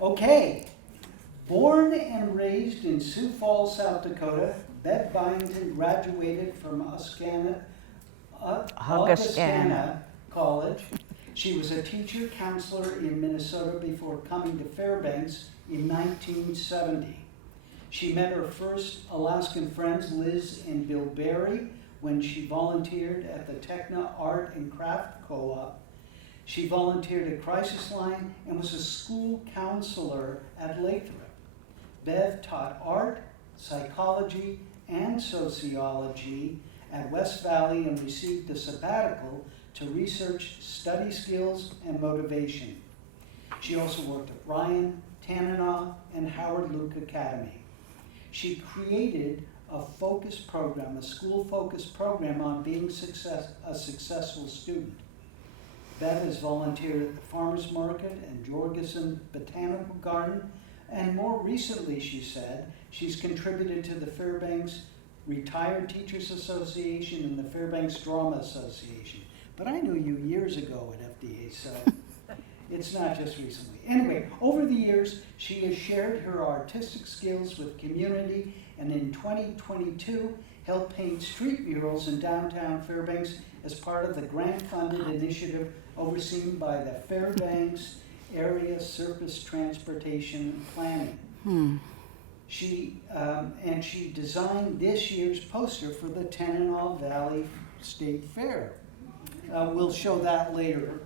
Okay, born and raised in Sioux Falls, South Dakota, Bev Byington graduated from Augustana College. She was a teacher counselor in Minnesota before coming to Fairbanks in 1970. She met her first Alaskan friends, Liz and Bill Berry, when she volunteered at the Techne Art and Craft Co-op. She volunteered at Crisis Line and was a school counselor at Lathrop. Bev taught art, psychology, and sociology at West Valley and received a sabbatical to research study skills and motivation. She also worked at Ryan, Tanana, and Howard Luke Academy. She created a focus program, a school focus program on being a successful student. Bev has volunteered at the Farmers Market and Jorgensen Botanical Garden, and more recently, she said, she's contributed to the Fairbanks Retired Teachers Association and the Fairbanks Drama Association. But I knew you years ago at FDA, so it's not just recently. Anyway, over the years, she has shared her artistic skills with community, and in 2022, helped paint street murals in downtown Fairbanks as part of the grant-funded initiative overseen by the Fairbanks Area Surface Transportation Planning. She designed this year's poster for the Tanana Valley State Fair. We'll show that later.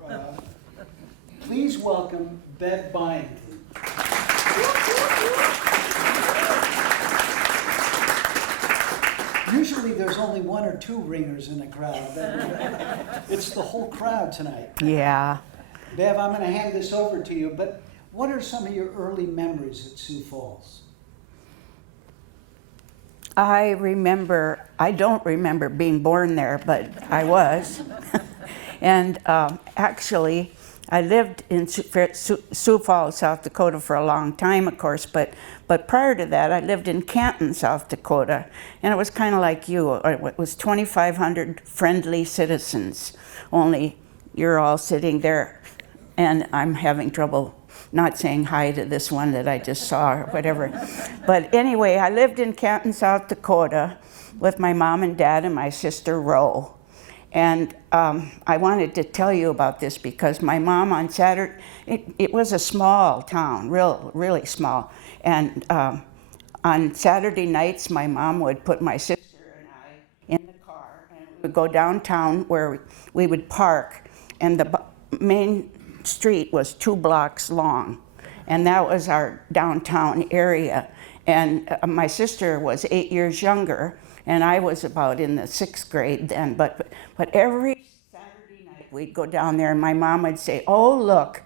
Please welcome Bev Byington. Usually there's only one or two ringers in a crowd, but it's the whole crowd tonight. Yeah. Bev, I'm going to hand this over to you, but what are some of your early memories at Sioux Falls? I don't remember being born there, but I was. And actually, I lived in Sioux Falls, South Dakota for a long time, of course, but prior to that, I lived in Canton, South Dakota, and it was kind of like you. It was 2,500 friendly citizens, only you're all sitting there, and I'm having trouble not saying hi to this one that I just saw or whatever. But anyway, I lived in Canton, South Dakota with my mom and dad and my sister Ro. And I wanted to tell you about this because my mom on Saturday, it was a small town, really small. And on Saturday nights, my mom would put my sister and I in the car and we would go downtown where we would park. And the main street was 2 blocks long. And that was our downtown area. And my sister was 8 years younger, and I was about in the 6th grade then. But every Saturday night we'd go down there, and my mom would say, "Oh, look,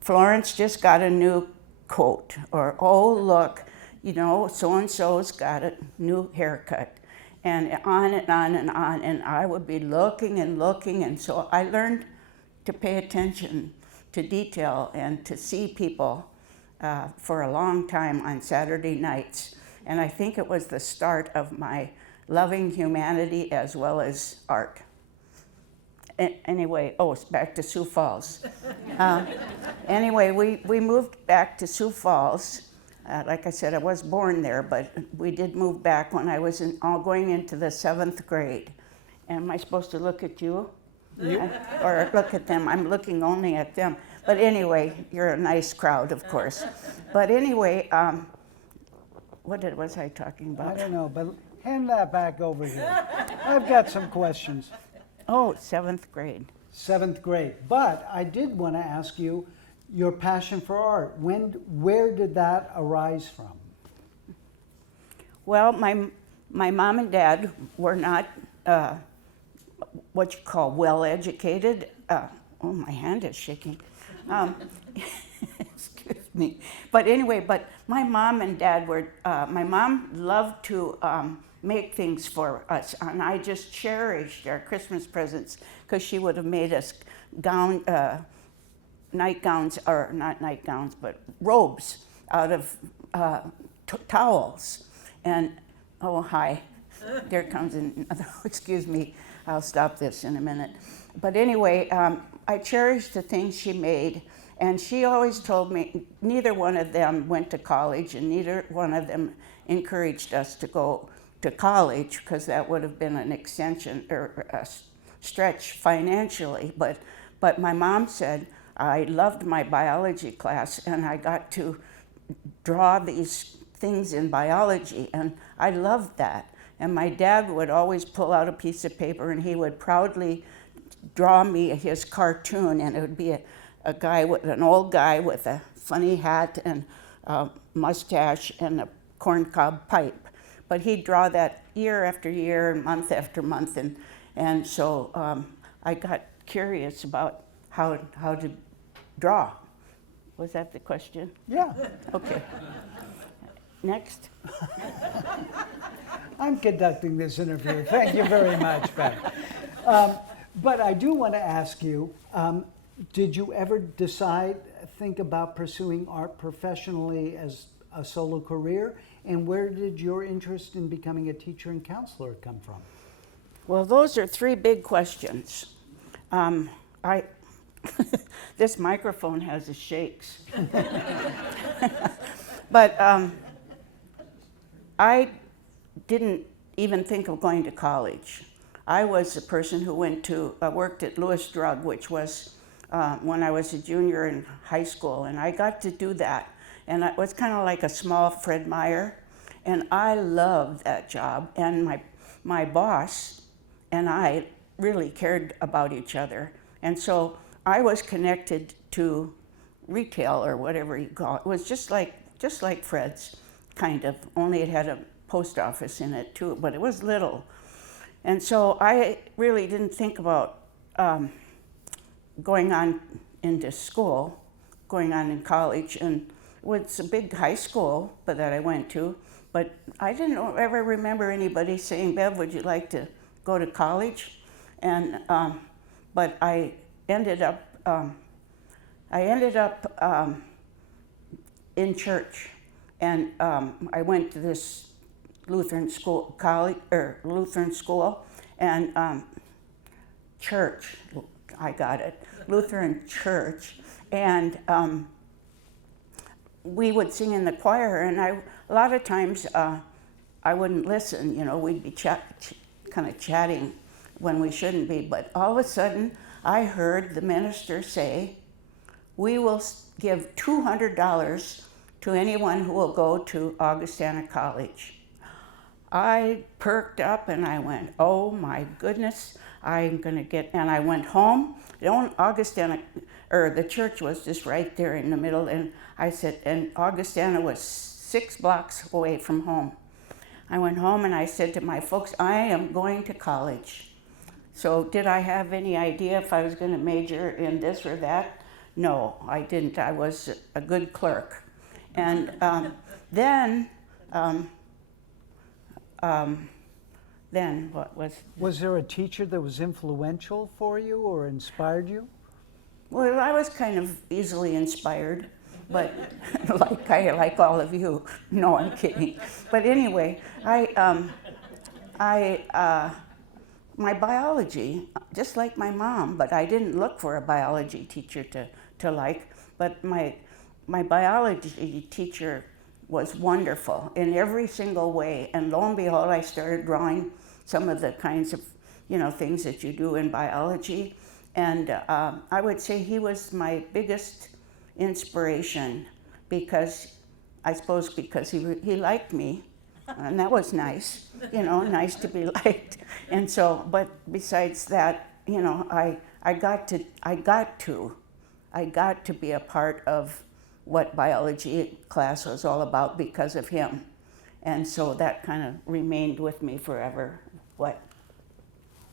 Florence just got a new coat," or "Oh, look, you know, so-and-so's got a new haircut," and on and on and on. And I would be looking, and so I learned to pay attention to detail and to see people for a long time on Saturday nights. And I think it was the start of my loving humanity as well as art. Anyway, back to Sioux Falls. Anyway, we moved back to Sioux Falls. Like I said, I was born there, but we did move back when I was going into the 7th grade. Am I supposed to look at you? Or look at them? I'm looking only at them. But anyway, you're a nice crowd, of course. But anyway, what was I talking about? I don't know, but hand that back over here. I've got some questions. Oh, 7th grade. 7th grade. But I did want to ask you your passion for art. Where did that arise from? Well, my mom and dad were not what you call well-educated. Oh, my hand is shaking. Excuse me. But anyway, my mom and dad were, my mom loved to make things for us, and I just cherished our Christmas presents because she would have made us nightgowns, or not nightgowns, but robes out of towels. And, oh, hi, there comes another, excuse me, I'll stop this in a minute. But anyway, I cherished the things she made, And she always told me neither one of them went to college, and neither one of them encouraged us to go to college, because that would have been an extension or a stretch financially. But my mom said, I loved my biology class, and I got to draw these things in biology, and I loved that. And my dad would always pull out a piece of paper, and he would proudly draw me his cartoon, and it would be an old guy with a funny hat and a mustache and a corncob pipe. But he'd draw that year after year and month after month, and so I got curious about how to draw. Was that the question? Yeah. Okay. Next. I'm conducting this interview. Thank you very much, Bev. But I do want to ask you, did you ever think about pursuing art professionally as a solo career? And where did your interest in becoming a teacher and counselor come from? Well, those are three big questions. This microphone has the shakes. But I didn't even think of going to college. I was a person who worked at Lewis Drug, which was when I was a junior in high school, and I got to do that. And it was kind of like a small Fred Meyer, and I loved that job. And my boss and I really cared about each other. And so I was connected to retail, or whatever you call it. It was just like Fred's, kind of, only it had a post office in it too, but it was little. And so I really didn't think about going on into school, going on in college. And it was a big high school that I went to, but I didn't ever remember anybody saying, Bev, would you like to go to college? And but I ended up in church, and I went to this Lutheran school, and church. I got it, Lutheran church, and we would sing in the choir, and a lot of times I wouldn't listen. You know, we'd be kind of chatting when we shouldn't be. But all of a sudden, I heard the minister say, "We will give $200 to anyone who will go to Augustana College." I perked up and I went, "Oh my goodness, I'm gonna get," and I went home. Augustana, or the church was just right there in the middle, and I said, and Augustana was 6 blocks away from home. I went home and I said to my folks, I am going to college. So did I have any idea if I was gonna major in this or that? No, I didn't. I was a good clerk. And then what was... Was there a teacher that was influential for you or inspired you? Well, I was kind of easily inspired, but like all of you. No, I'm kidding. But anyway, my biology, just like my mom, but I didn't look for a biology teacher to like, but my biology teacher was wonderful in every single way. And lo and behold, I started drawing some of the kinds of, things that you do in biology. And I would say he was my biggest inspiration because he liked me, and that was nice, nice to be liked. And so, but besides that, I got to be a part of what biology class was all about because of him. And so that kind of remained with me forever. What?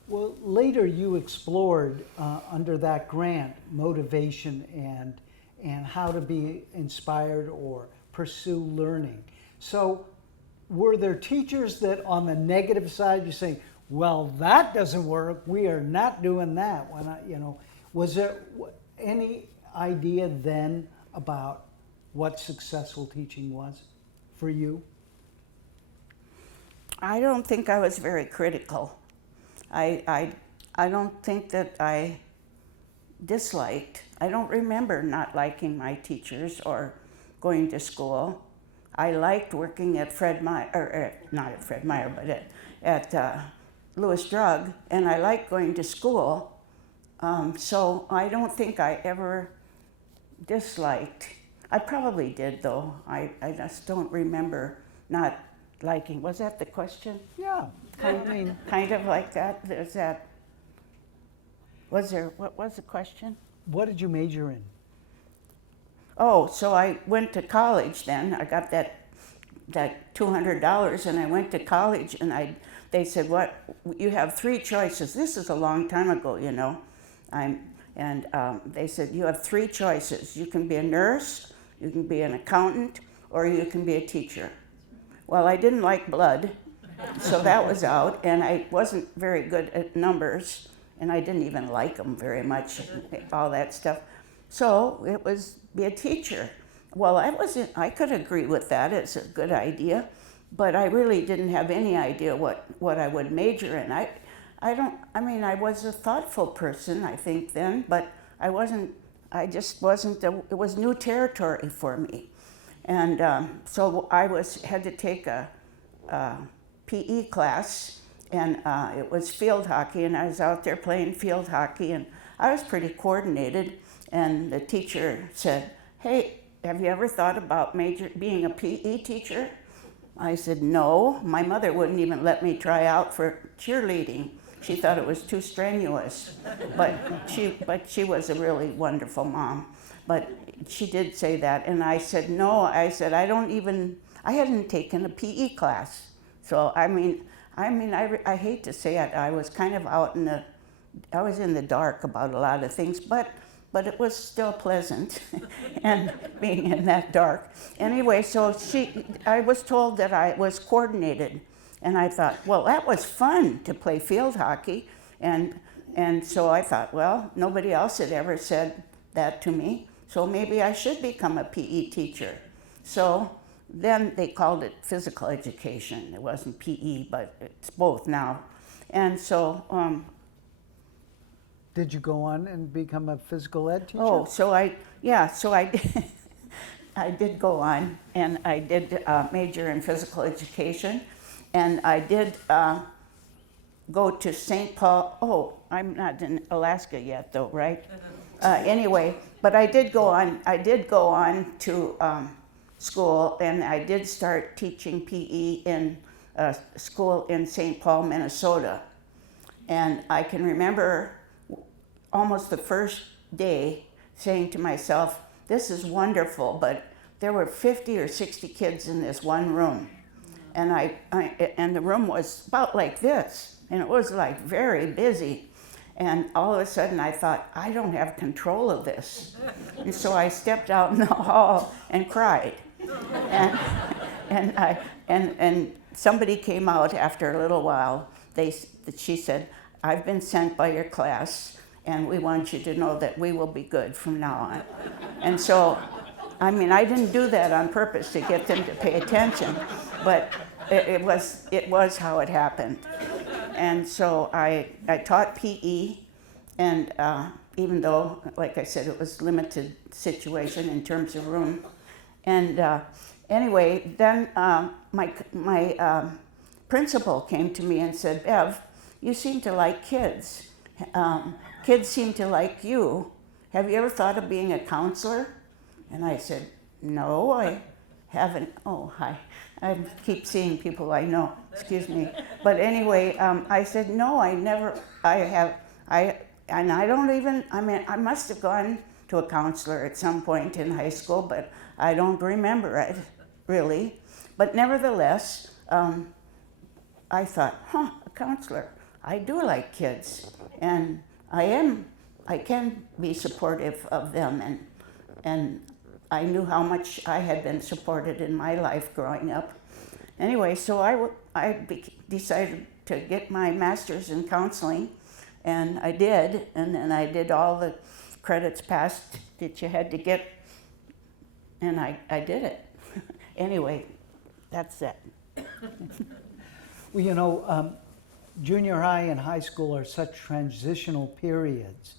Well, later you explored under that grant motivation and how to be inspired or pursue learning. So were there teachers that on the negative side you say, well, that doesn't work, we are not doing that? Was there any idea then about what successful teaching was for you? I don't think I was very critical. I don't think that I disliked. I don't remember not liking my teachers or going to school. I liked working at Fred Meyer, or not at Fred Meyer, but at Lewis Drug, and I liked going to school. So I don't think I ever disliked. I probably did, though. I just don't remember not liking. Was that the question? Yeah, Kind of like that. There's that. What was the question? what did you major in? Oh, so I went to college then. I got that $200, and I went to college, and they said, "What? You have three choices." This is a long time ago, you know. They said, "You have three choices. You can be a nurse, you can be an accountant, or you can be a teacher." Well, I didn't like blood, so that was out, and I wasn't very good at numbers, and I didn't even like them very much, all that stuff. So it was be a teacher. Well, I could agree with that. It's a good idea, but I really didn't have any idea what I would major in. I was a thoughtful person, I think then, but I just wasn't, it was new territory for me. And so I had to take a PE class, and it was field hockey, and I was out there playing field hockey, and I was pretty coordinated, and the teacher said, "Hey, have you ever thought about being a PE teacher?" I said, "No." My mother wouldn't even let me try out for cheerleading. She thought it was too strenuous, but she was a really wonderful mom. But she did say that, and I said, "No." I said, I hadn't taken a PE class. So I hate to say it, I was kind of I was in the dark about a lot of things, but it was still pleasant and being in that dark. Anyway, so I was told that I was coordinated, and I thought, well, that was fun to play field hockey, and so I thought, well, nobody else had ever said that to me, so maybe I should become a PE teacher. So then they called it physical education. It wasn't PE, but it's both now. And so Did you go on and become a physical ed teacher? oh, so I did, I did go on, and I did major in physical education, and I did go to St. Paul. Oh, I'm not in Alaska yet, though, right? Anyway, but I did go on. I did go on to school, and I did start teaching PE in a school in St. Paul, Minnesota, and I can remember almost the first day saying to myself, "This is wonderful," but there were 50 or 60 kids in this one room, and and the room was about like this, and it was like very busy, and all of a sudden I thought, I don't have control of this, and so I stepped out in the hall and cried, and somebody came out after a little while. She said, "I've been sent by your class, and we want you to know that we will be good from now on." And so, I didn't do that on purpose to get them to pay attention, but it was how it happened. And so I taught PE, and even though, like I said, it was limited situation in terms of room. And anyway, then my principal came to me and said, "Bev, you seem to like kids. Kids seem to like you. Have you ever thought of being a counselor?" And I said, "No, I haven't." Oh, hi. I keep seeing people I know, excuse me. But anyway, I said, "No, I never, I must have gone to a counselor at some point in high school, but I don't remember it, really." But nevertheless, I thought, a counselor. I do like kids, and I can be supportive of them, and I knew how much I had been supported in my life growing up. Anyway, so I decided to get my master's in counseling, and I did, and then I did all the credits passed that you had to get, and I did it. Anyway, that's it. Well, junior high and high school are such transitional periods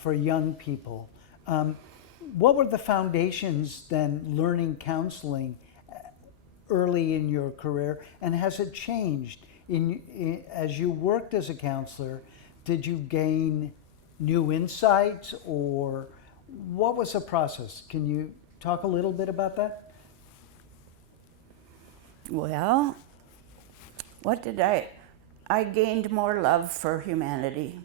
for young people. What were the foundations then learning counseling early in your career, and has it changed as you worked as a counselor? Did you gain new insights, or what was the process? Can you talk a little bit about that? Well, what did I gained more love for humanity.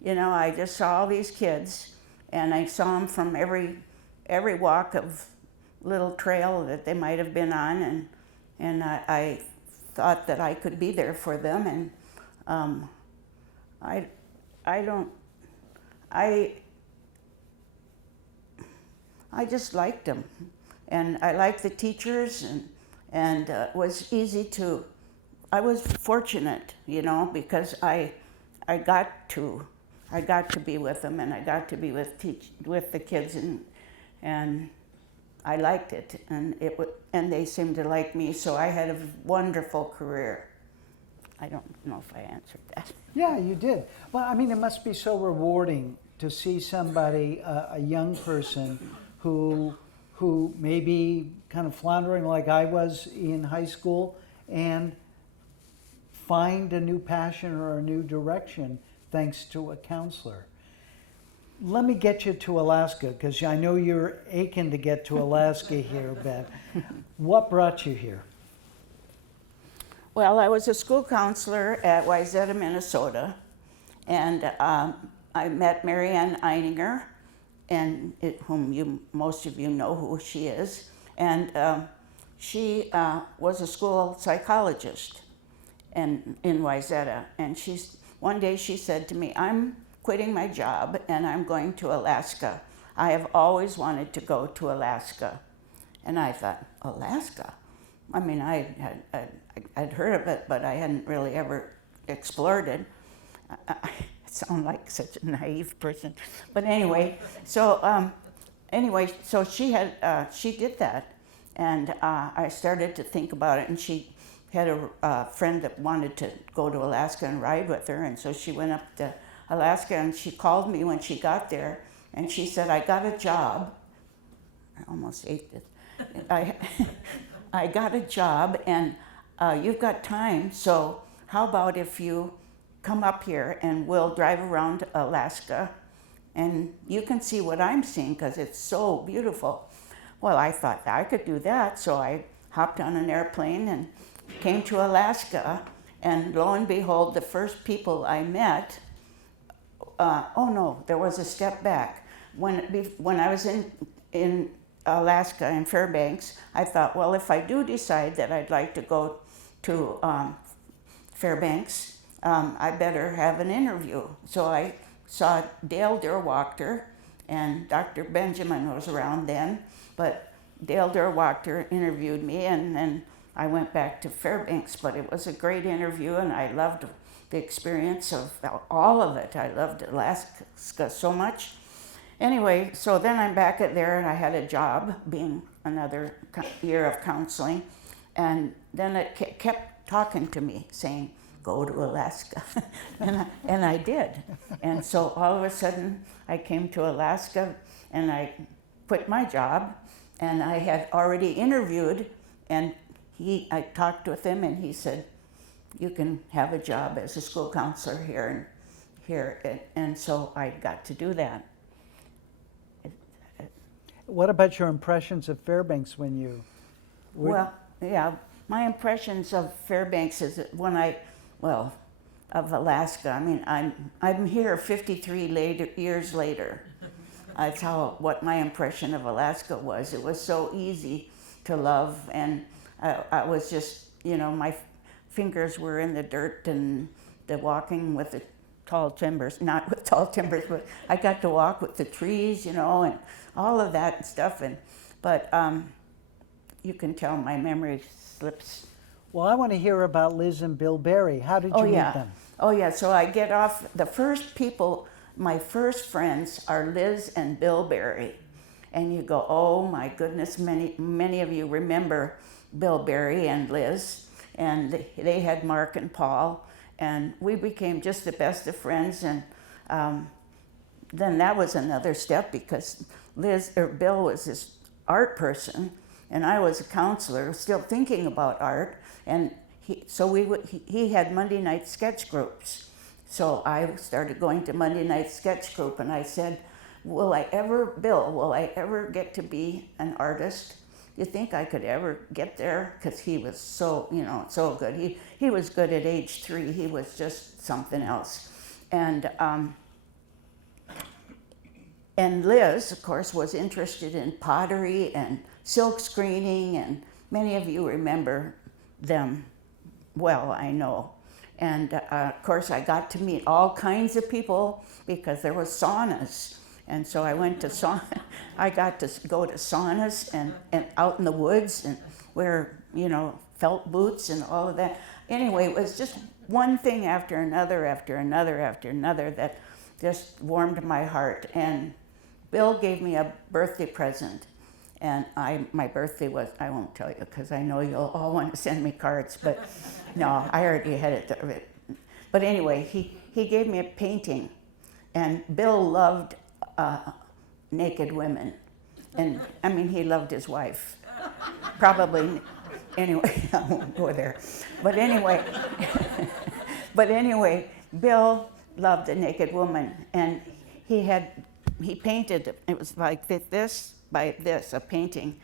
You know, I just saw all these kids, and I saw them from every walk of little trail that they might have been on, and I thought that I could be there for them, and I just liked them, and I liked the teachers, and it was easy to. I was fortunate, you know, because I got to be with them, and I got to be with the kids, and I liked it, and they seemed to like me, so I had a wonderful career. I don't know if I answered that. Yeah, you did. Well, I mean, it must be so rewarding to see somebody, a young person, who may be kind of floundering like I was in high school, and find a new passion or a new direction thanks to a counselor. Let me get you to Alaska, because I know you're aching to get to Alaska here, Bev. What brought you here? Well, I was a school counselor at Wayzata, Minnesota, and I met Marianne Eininger, and whom most of you know who she is, and she was a school psychologist in Wayzata, and one day she said to me, "I'm quitting my job and I'm going to Alaska. I have always wanted to go to Alaska." And I thought, Alaska? I mean, I'd heard of it, but I hadn't really ever explored it. I sound like such a naive person, but anyway. So she did that, and I started to think about it. And she had a friend that wanted to go to Alaska and ride with her, and so she went up to Alaska, and she called me when she got there, and she said, "I got a job." I almost ate this. I got a job, and you've got time, so how about if you come up here and we'll drive around Alaska, and you can see what I'm seeing, because it's so beautiful. Well, I thought I could do that, so I hopped on an airplane and came to Alaska, and lo and behold, the first people I met, oh no, there was a step back. When I was in Alaska, in Fairbanks, I thought, well, if I do decide that I'd like to go to Fairbanks, I better have an interview. So I saw Dale Derwachter, and Dr. Benjamin was around then, but Dale Derwachter interviewed me, and then I went back to Fairbanks. But it was a great interview, and I loved the experience of all of it. I loved Alaska so much. Anyway, so then I'm back at there, and I had a job being another year of counseling, and then it kept talking to me, saying, "Go to Alaska," and I did. And so all of a sudden, I came to Alaska, and I quit my job, and I had already interviewed, and I talked with him, and he said, "You can have a job as a school counselor here," and so I got to do that. What about your impressions of Fairbanks when you were? Well, yeah, my impressions of Fairbanks is that of Alaska. I mean, I'm here 53 years later. That's what my impression of Alaska was. It was so easy to love, and I was just, my fingers were in the dirt, and the walking with the tall timbers, not with tall timbers, but I got to walk with the trees, and all of that stuff. But you can tell my memory slips. Well, I want to hear about Liz and Bill Berry. How did you meet them? Oh yeah, so I get off, the first people, my first friends are Liz and Bill Berry. And you go, oh my goodness, many of you remember Bill Berry and Liz. And they had Mark and Paul, and we became just the best of friends. And then that was another step, because Bill was this art person, and I was a counselor still thinking about art, and he had Monday night sketch groups. So I started going to Monday night sketch group, and I said, Bill, will I ever get to be an artist? You think I could ever get there? Because he was so good. He was good at age 3. He was just something else. And Liz, of course, was interested in pottery and silk screening, and many of you remember them well, I know. And of course, I got to meet all kinds of people because there was saunas. And so I went to I got to go to saunas and out in the woods and wear, felt boots and all of that. Anyway, it was just one thing after another that just warmed my heart. And Bill gave me a birthday present. And my birthday was, I won't tell you because I know you'll all want to send me cards, but no, I already had it. But anyway, he gave me a painting, and Bill loved naked women. And I mean, he loved his wife. Probably, anyway, I won't go there. But anyway, Bill loved a naked woman, and he painted, it was like this by this, a painting,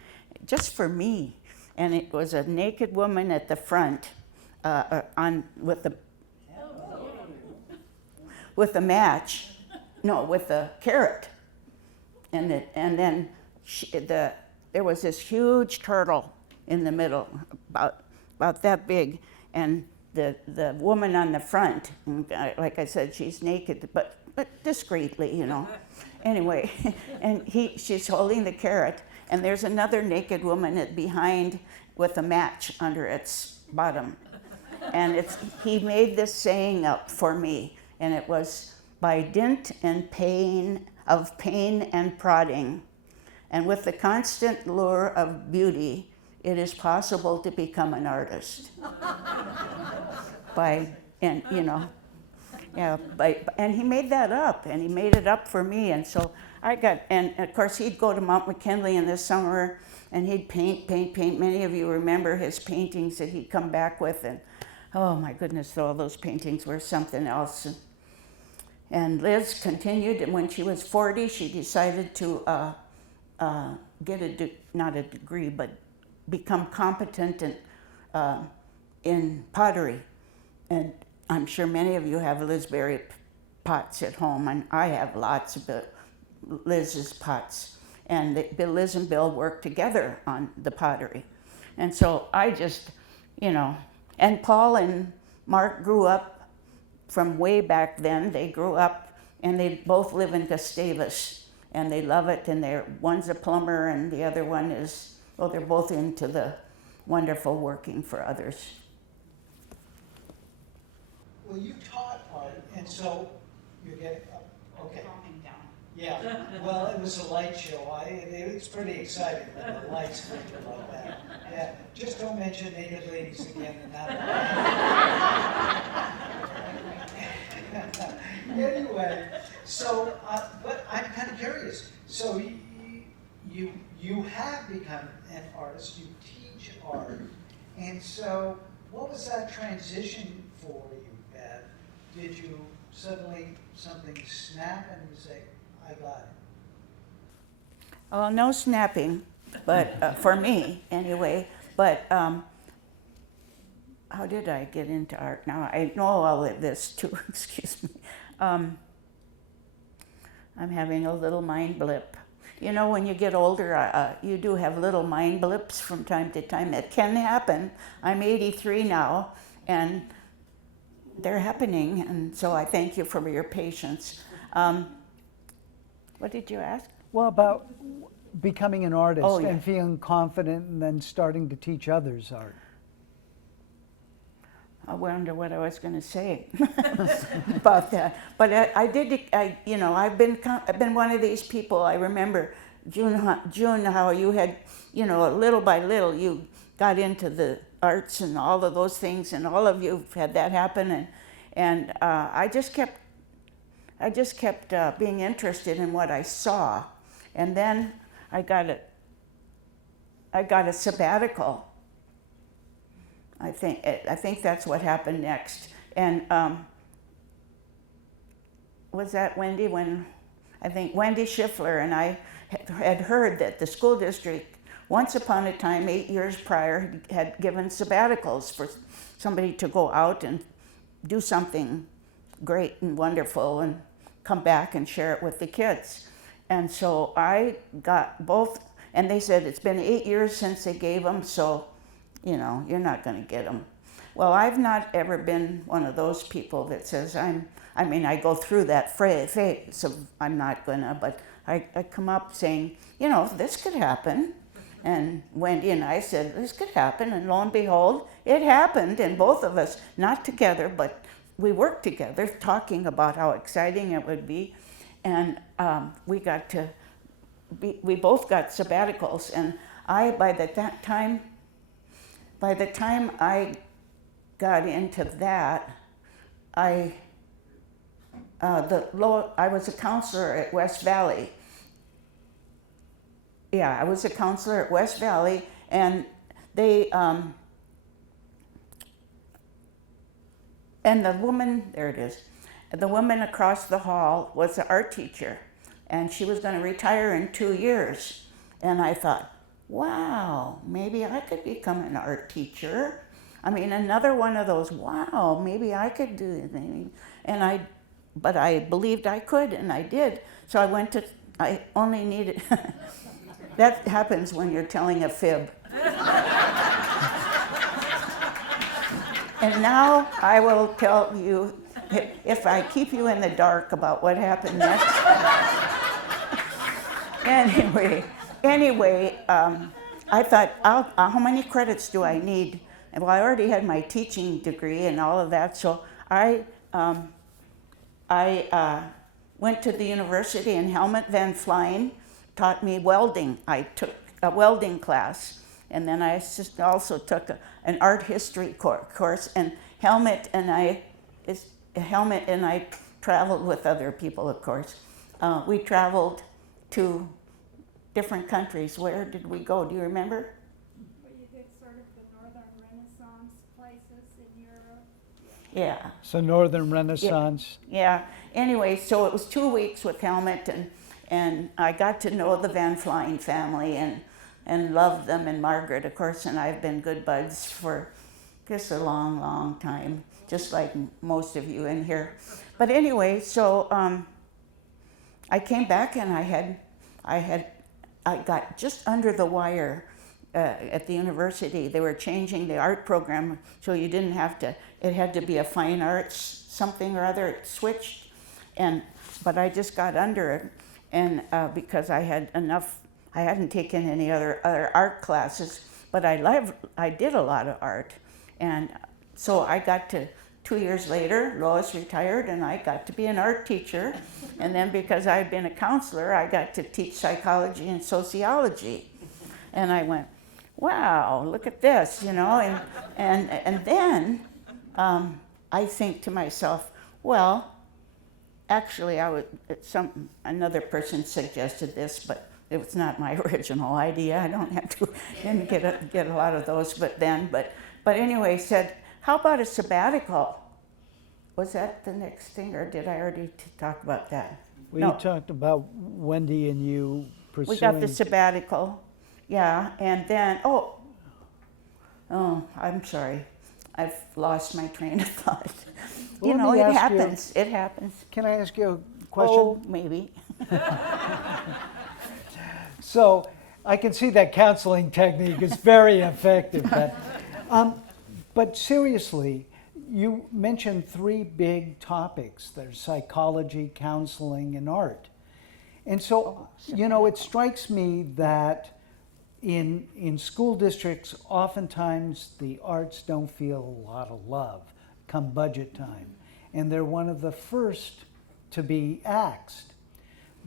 just for me. And it was a naked woman at the front with the carrot. And then there was this huge turtle in the middle, about that big, and the woman on the front, like I said, she's naked, but discreetly, Anyway, and she's holding the carrot, and there's another naked woman behind with a match under its bottom. And he made this saying up for me, and it was, by dint and pain and prodding, and with the constant lure of beauty, it is possible to become an artist. And he made that up, and he made it up for me, and so and of course he'd go to Mount McKinley in the summer, and he'd paint. Many of you remember his paintings that he'd come back with, and oh my goodness, all those paintings were something else. And Liz continued, and when she was 40, she decided to get not a degree, but become competent in pottery. And I'm sure many of you have Lizberry pots at home, and I have lots of Liz's pots. And Liz and Bill worked together on the pottery. And so I just, and Paul and Mark grew up from way back then. They grew up, and they both live in Gustavus, and they love it, and one's a plumber, and the other one is, they're both into the wonderful working for others. Well, you taught art, and so you get okay. Calming down. Yeah. Well, it was a light show. It's pretty exciting when the lights flicker like that. Yeah. Just don't mention naked ladies again in that. Anyway, so but I'm kind of curious. So you have become an artist. You teach art, and so what was that transition for you? Did you suddenly something snap and you say, I got it? Oh, no snapping, but for me anyway. But how did I get into art? Now I know all of this too. Excuse me. I'm having a little mind blip. When you get older, you do have little mind blips from time to time. It can happen. I'm 83 now, and they're happening, and so I thank you for your patience. What did you ask? Well, about becoming an artist Oh, yeah. and feeling confident and then starting to teach others art. I wonder what I was going to say about that. But I've been one of these people. I remember, June, how you had, little by little, you got into the arts and all of those things, and all of you have had that happen, and I just kept I just kept being interested in what I saw. And then I got a sabbatical. I think that's what happened next. And was that Wendy? I think Wendy Schiffler and I had heard that the school district, once upon a time, 8 years prior, had given sabbaticals for somebody to go out and do something great and wonderful and come back and share it with the kids. And so I got both, and they said it's been 8 years since they gave them, so you're not going to get them. Well, I've not ever been one of those people that says I go through that phase of I'm not gonna, but I come up saying, this could happen. And Wendy and I said, this could happen, and lo and behold, it happened, and both of us, not together, but we worked together, talking about how exciting it would be, and we both got sabbaticals, and by the time I got into that, I was a counselor at West Valley. Yeah, I was a counselor at West Valley, and they, and the woman, there it is, the woman across the hall was an art teacher, and she was going to retire in 2 years. And I thought, wow, maybe I could become an art teacher. I mean, another one of those, wow, maybe I could do it. But I believed I could, and I did. So I only needed, that happens when you're telling a fib. And now I will tell you, if I keep you in the dark about what happened next. Anyway, I thought, how many credits do I need? And well, I already had my teaching degree and all of that, so I went to the university, and Helmut Van Flein taught me welding. I took a welding class, and then I also took an art history course, and Helmut and I traveled with other people, of course. We traveled to different countries. Where did we go? Do you remember? Well, you did sort of the Northern Renaissance places in Europe. Yeah. So Northern Renaissance. Yeah. Anyway, so it was 2 weeks with Helmut, and I got to know the Van Flein family and loved them, and Margaret, of course, and I've been good buds for just a long, long time, just like most of you in here. But anyway, so I came back, and I got just under the wire at the university. They were changing the art program, so you didn't have to, it had to be a fine arts something or other. It switched, but I just got under it, and because I had enough, I hadn't taken any other art classes, but I did a lot of art. And so I got to, 2 years later, Lois retired, and I got to be an art teacher. And then because I had been a counselor, I got to teach psychology and sociology. And I went, wow, look at this, and then I think to myself, well, actually, another person suggested this, but it was not my original idea. I didn't get a lot of those, but anyway, said, how about a sabbatical? Was that the next thing, or did I already talk about that? We No. talked about Wendy and you pursuing. We got the sabbatical, yeah, and then, oh, I'm sorry. I've lost my train of thought. Well, let me ask happens. It happens. Can I ask you a question? Oh, maybe. So I can see that counseling technique is very effective. But seriously, you mentioned 3 big topics. There's psychology, counseling, and art. And so, it strikes me that in school districts, oftentimes the arts don't feel a lot of love come budget time. And they're one of the first to be axed.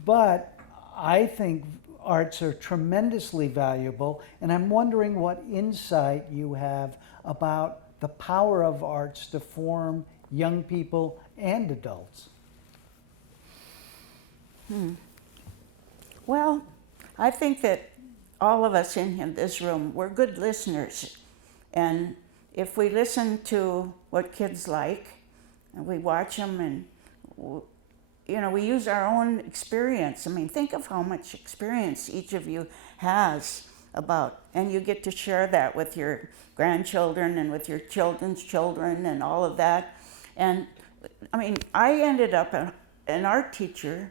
But I think arts are tremendously valuable, and I'm wondering what insight you have about the power of arts to form young people and adults. Well, I think that all of us in this room, we're good listeners. And if we listen to what kids like, and we watch them and, we use our own experience. I mean, think of how much experience each of you has about, and you get to share that with your grandchildren and with your children's children and all of that. And I mean, I ended up an art teacher.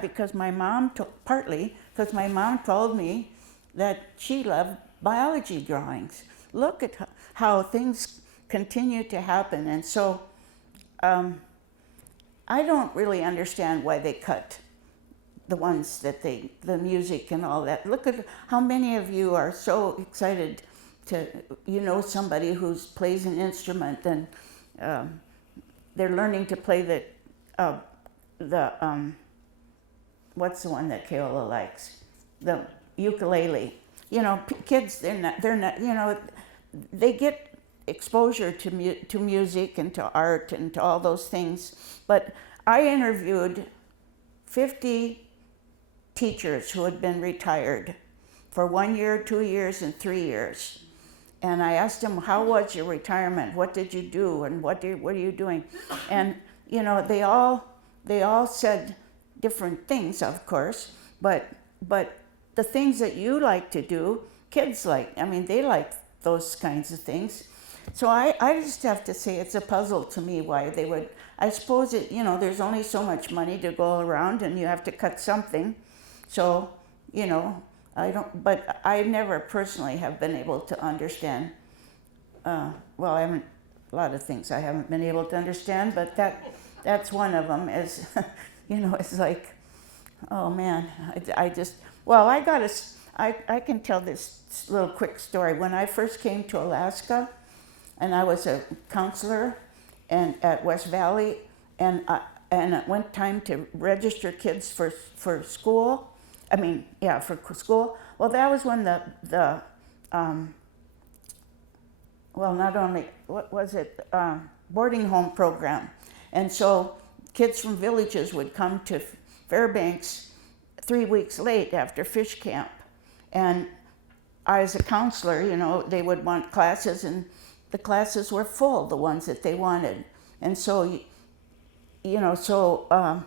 Because my mom, partly because my mom told me that she loved biology drawings. Look at how things continue to happen. And so I don't really understand why they cut the ones that the music and all that. Look at how many of you are so excited to, somebody who plays an instrument and they're learning to play what's the one that Keola likes? The ukulele. Kids, they're not, they get exposure to music and to art and to all those things. But I interviewed 50 teachers who had been retired for 1 year, 2 years, and 3 years. And I asked them, how was your retirement? What did you do? And what are you doing? And, they all said different things, of course, but the things that you like to do, kids like. They like those kinds of things. So I just have to say it's a puzzle to me why they would. I suppose there's only so much money to go around and you have to cut something. So, but I never personally have been able to understand. I haven't, a lot of things I haven't been able to understand, but that's one of them is, it's like, oh man, I can tell this little quick story. When I first came to Alaska, and I was a counselor at West Valley, and it went time to register kids for school. For school. Well, that was when not only, what was it, boarding home program. And so kids from villages would come to Fairbanks 3 weeks late after fish camp. And I, as a counselor, they would want classes, and the classes were full, the ones that they wanted. And so, that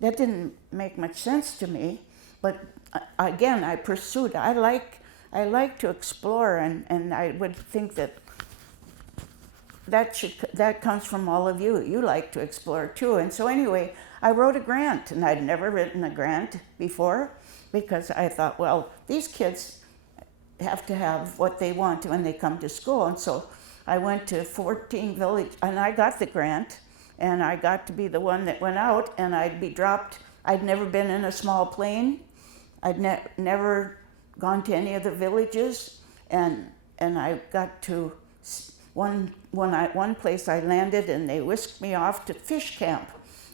didn't make much sense to me. But again, I pursued. I like to explore, and I would think that comes from all of you. You like to explore too. And so anyway, I wrote a grant, and I'd never written a grant before because I thought, well, these kids have to have what they want when they come to school. And so I went to 14 villages, and I got the grant, and I got to be the one that went out, and I'd be dropped. I'd never been in a small plane. I'd never gone to any of the villages, and I got to one place I landed, and they whisked me off to fish camp,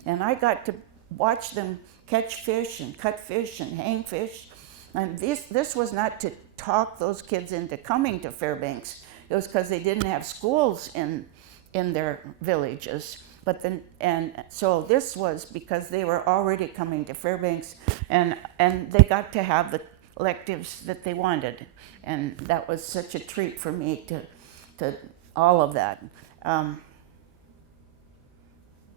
and I got to watch them catch fish and cut fish and hang fish. And this was not to talk those kids into coming to Fairbanks. It was because they didn't have schools in their villages. So this was because they were already coming to Fairbanks, and they got to have the electives that they wanted, and that was such a treat for me to all of that.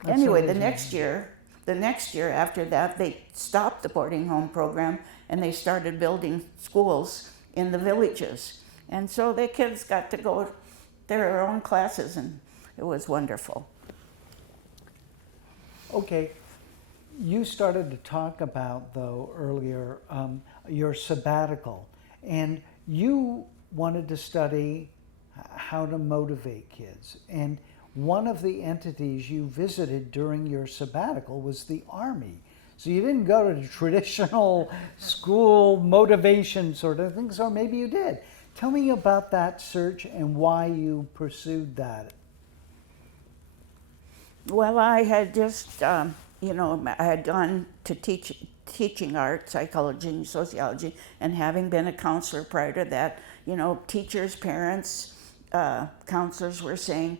Anyway, the next year after that, they stopped the boarding home program, and they started building schools in the villages, and so the kids got to go their own classes, and it was wonderful. Okay, you started to talk about, though, earlier, your sabbatical, and you wanted to study how to motivate kids. And one of the entities you visited during your sabbatical was the Army. So you didn't go to the traditional school motivation sort of things, or maybe you did. Tell me about that search and why you pursued that. Well, I had just, I had gone to teaching art, psychology, and sociology, and having been a counselor prior to that, teachers, parents, counselors were saying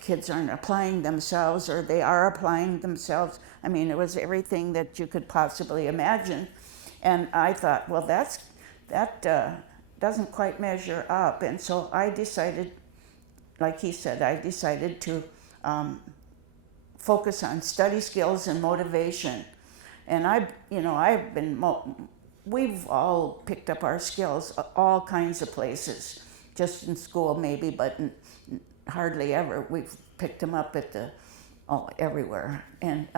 kids aren't applying themselves, or they are applying themselves. I mean, it was everything that you could possibly imagine. And I thought, well, that doesn't quite measure up. And so I decided, like he said, I decided to focus on study skills and motivation. And we've all picked up our skills all kinds of places, just in school maybe, but hardly ever. We've picked them up at everywhere. And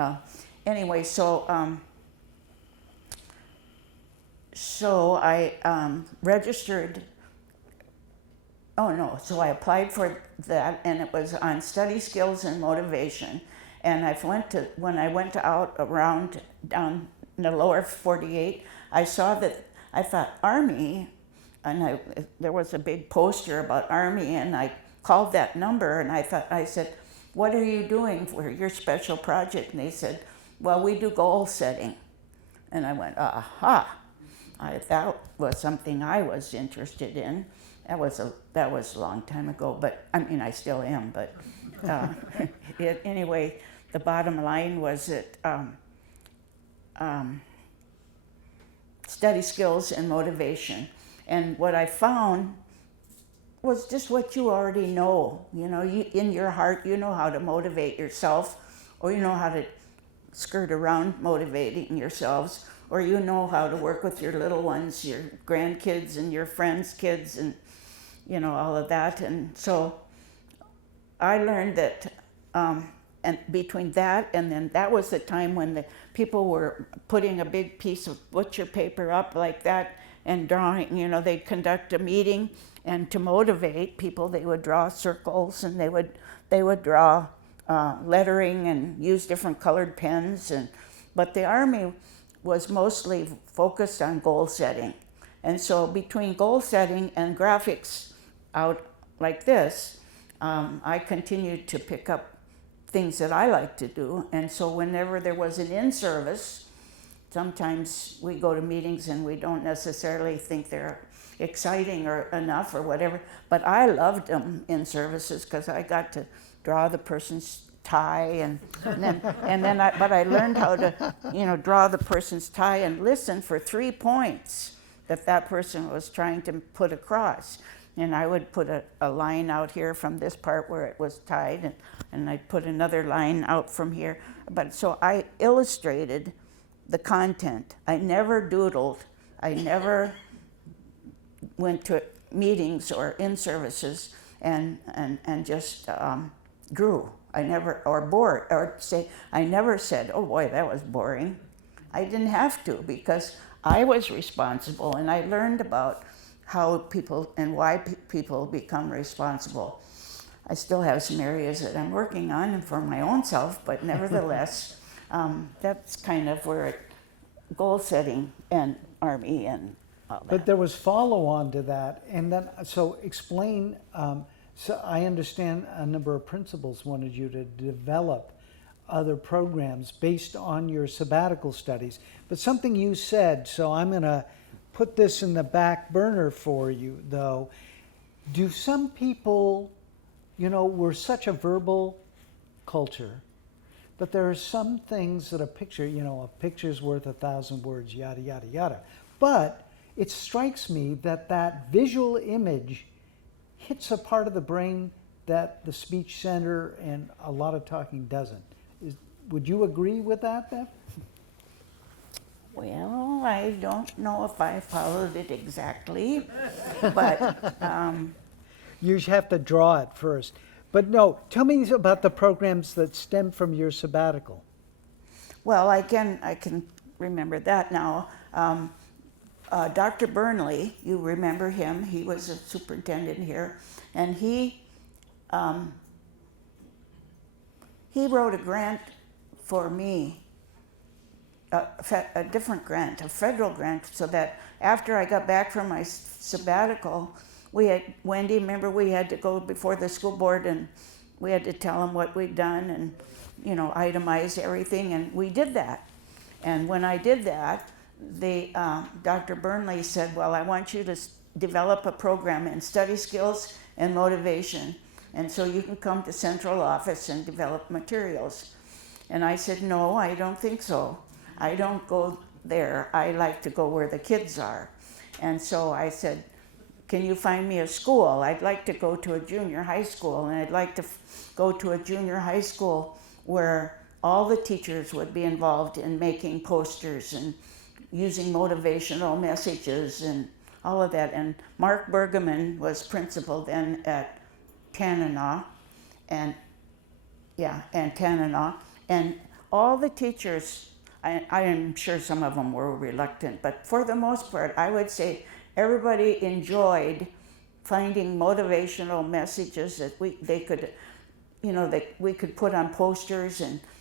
anyway, so I registered. So I applied for that, and it was on study skills and motivation. And when I went out around down in the lower 48, I saw that, I thought Army, and there was a big poster about Army, and I called that number, and I said, what are you doing for your special project? And they said, well, we do goal setting. And I went, aha. That was something I was interested in. That was a long time ago, but I mean, I still am, but anyway, the bottom line was that study skills and motivation. And what I found was just what you already know. You know, in your heart, you know how to motivate yourself, or you know how to skirt around motivating yourselves, or you know how to work with your little ones, your grandkids and your friends' kids, and you know, all of that. And so I learned that, and between that and then that was the time when the people were putting a big piece of butcher paper up like that and drawing, you know, they'd conduct a meeting, and to motivate people, they would draw circles, and they would draw lettering and use different colored pens. But the Army was mostly focused on goal setting. And so between goal setting and graphics out like this, I continued to pick up things that I like to do. And so whenever there was an in-service, sometimes we go to meetings and we don't necessarily think they're exciting or enough or whatever, but I loved them in services because I got to draw the person's tie, but I learned how to, you know, draw the person's tie and listen for 3 points that person was trying to put across. And I would put a line out here from this part where it was tied, and I'd put another line out from here. But so I illustrated the content. I never doodled. I never went to meetings or in-services and just drew. I never, I never said, oh boy, that was boring. I didn't have to, because I was responsible, and I learned about how people and why people become responsible. I still have some areas that I'm working on for my own self, but nevertheless, that's kind of where goal setting and Army and all that. But there was follow-on to that, and then, so explain, so I understand a number of principals wanted you to develop other programs based on your sabbatical studies, but something you said, so I'm gonna put this in the back burner for you, though. Do some people, you know, we're such a verbal culture, but there are some things that a picture's worth 1,000 words, yada, yada, yada. But it strikes me that visual image hits a part of the brain that the speech center and a lot of talking doesn't. Would you agree with that, Bev? Well, I don't know if I followed it exactly, but You have to draw it first. But no, tell me about the programs that stem from your sabbatical. well, I can remember that now. Dr. Burnley, you remember him? He was a superintendent here, and he wrote a grant for me. A different grant, a federal grant, so that after I got back from my sabbatical, Wendy, remember we had to go before the school board and we had to tell them what we'd done and, you know, itemize everything, and we did that. And when I did that, Dr. Burnley said, well, I want you to develop a program in study skills and motivation. And so you can come to central office and develop materials. And I said, no, I don't think so. I don't go there. I like to go where the kids are. And so I said, can you find me a school? I'd like to go to a junior high school, and I'd like to go to a junior high school where all the teachers would be involved in making posters and using motivational messages and all of that. And Mark Bergman was principal then at Tanana, and Tanana, and all the teachers, I am sure some of them were reluctant, but for the most part, I would say everybody enjoyed finding motivational messages that they could, that we could put on posters,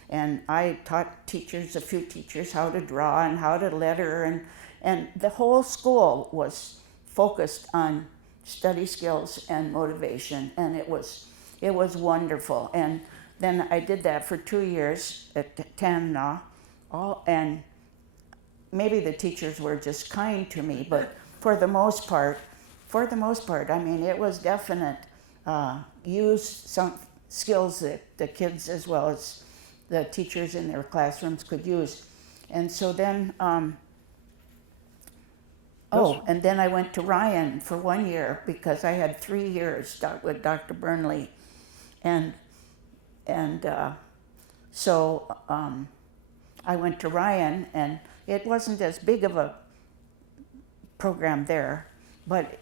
and I taught a few teachers how to draw and how to letter, and the whole school was focused on study skills and motivation, and it was wonderful. And then I did that for 2 years at Tanana, and maybe the teachers were just kind to me, but for the most part, I mean, it was definite. Use some skills that the kids as well as the teachers in their classrooms could use. And so then, and then I went to Ryan for 1 year because I had 3 years with Dr. Burnley. So I went to Ryan, and it wasn't as big of a program there, but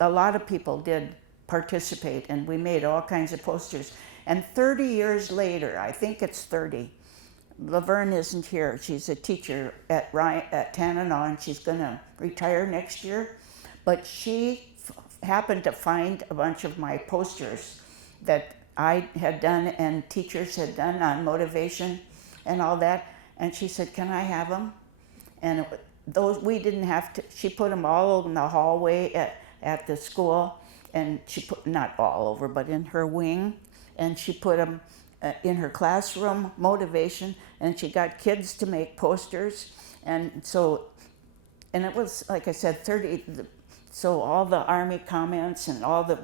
a lot of people did participate, and we made all kinds of posters. And 30 years later, I think it's 30, Laverne isn't here. She's a teacher at Tanana, and she's going to retire next year. But she happened to find a bunch of my posters that I had done and teachers had done on motivation and all that. And she said, can I have them? And those, we didn't have to, she put them all in the hallway at the school. And she put, not all over, but in her wing. And she put them in her classroom, motivation, and she got kids to make posters. And so, and it was, like I said, 30, so all the Army comments and all the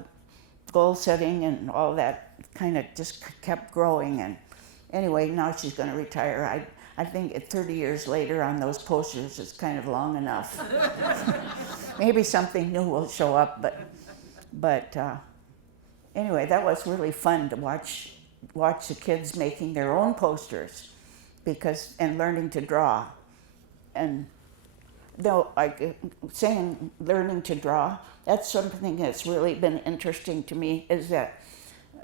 goal setting and all that kind of just kept growing. And anyway, now she's going to retire. I think 30 years later on those posters is kind of long enough. Maybe something new will show up, but anyway, that was really fun to watch the kids making their own posters and learning to draw. And though saying learning to draw, that's something that's really been interesting to me, is that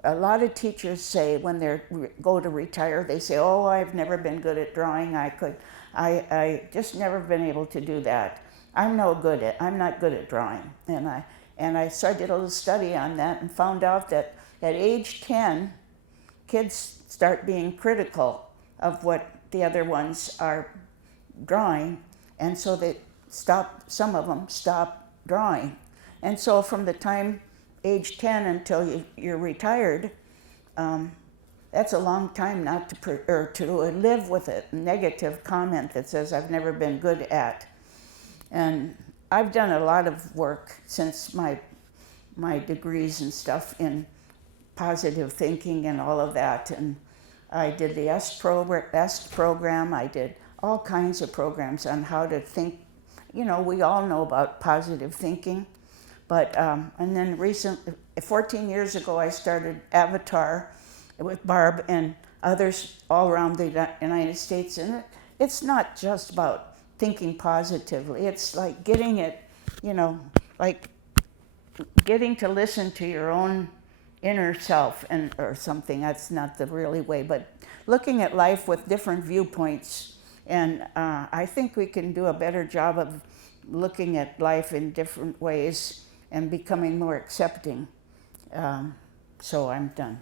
a lot of teachers say when they go to retire, they say, oh, I've never been good at drawing. I just never been able to do that. I'm not good at drawing. So I did a little study on that and found out that at age 10, kids start being critical of what the other ones are drawing, and so some of them stop drawing. And so from the time age 10 until you're retired, that's a long time not to live with a negative comment that says, I've never been good at. And I've done a lot of work since my degrees and stuff in positive thinking and all of that. And I did the EST program. I did all kinds of programs on how to think. We all know about positive thinking. But, and then 14 years ago, I started Avatar with Barb and others all around the United States. And it's not just about thinking positively. It's like getting it, like getting to listen to your own inner self or something. That's not the really way, but looking at life with different viewpoints. And I think we can do a better job of looking at life in different ways and becoming more accepting. So I'm done.